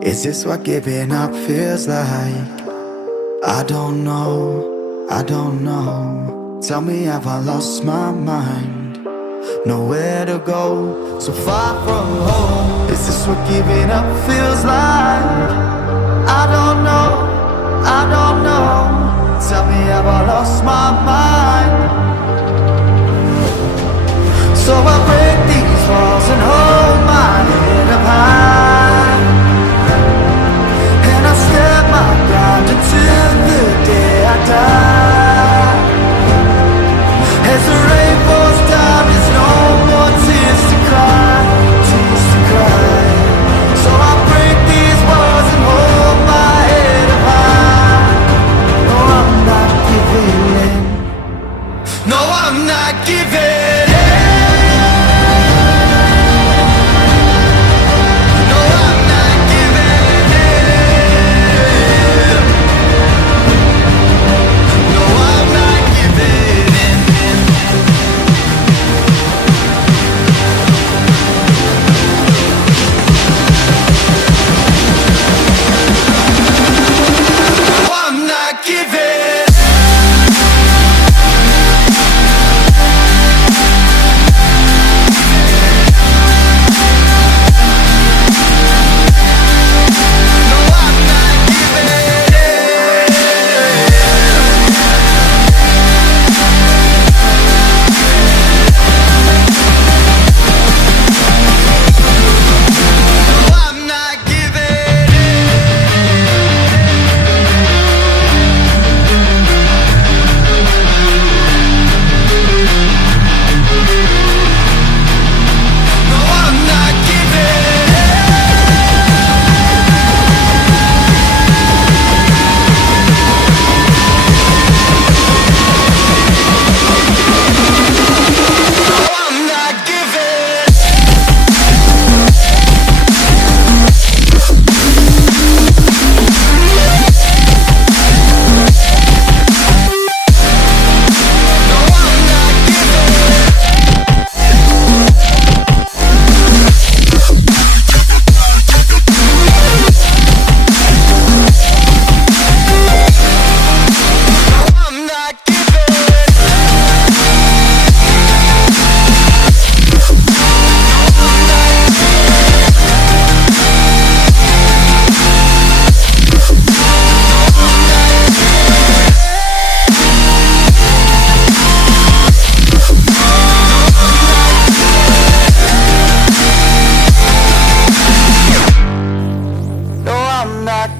Is this what giving up feels like? I don't know, I don't know. Tell me, have I lost my mind? Nowhere to go, so far from home. Is this what giving up feels like? I don't know, I don't know. Tell me, have I lost my mind? So I break these walls and hold my head up high, and I step my ground until the day I die. As the rain falls down, there's no more tears to cry, tears to cry. So I break these walls and hold my head up high. No, I'm not giving in. No, I'm not giving in.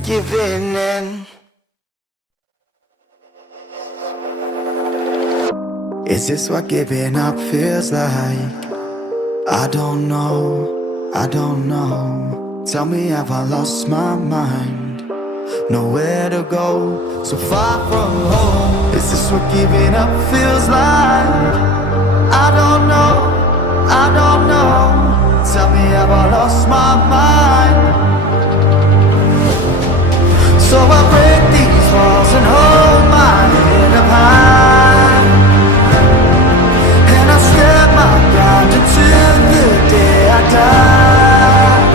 Giving in. Is this what giving up feels like? I don't know, I don't know. Tell me, have I lost my mind? Nowhere to go, so far from home. Is this what giving up feels like? I don't know, I don't know. Tell me, have I lost my mind? So I break these walls and hold my head up high, and I step my ground until the day I die.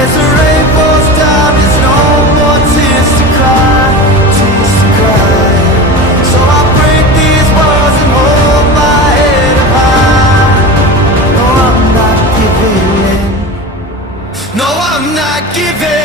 As the rain falls down, there's no more tears to cry, tears to cry. So I break these walls and hold my head up high. No, I'm not giving in. No, I'm not giving in.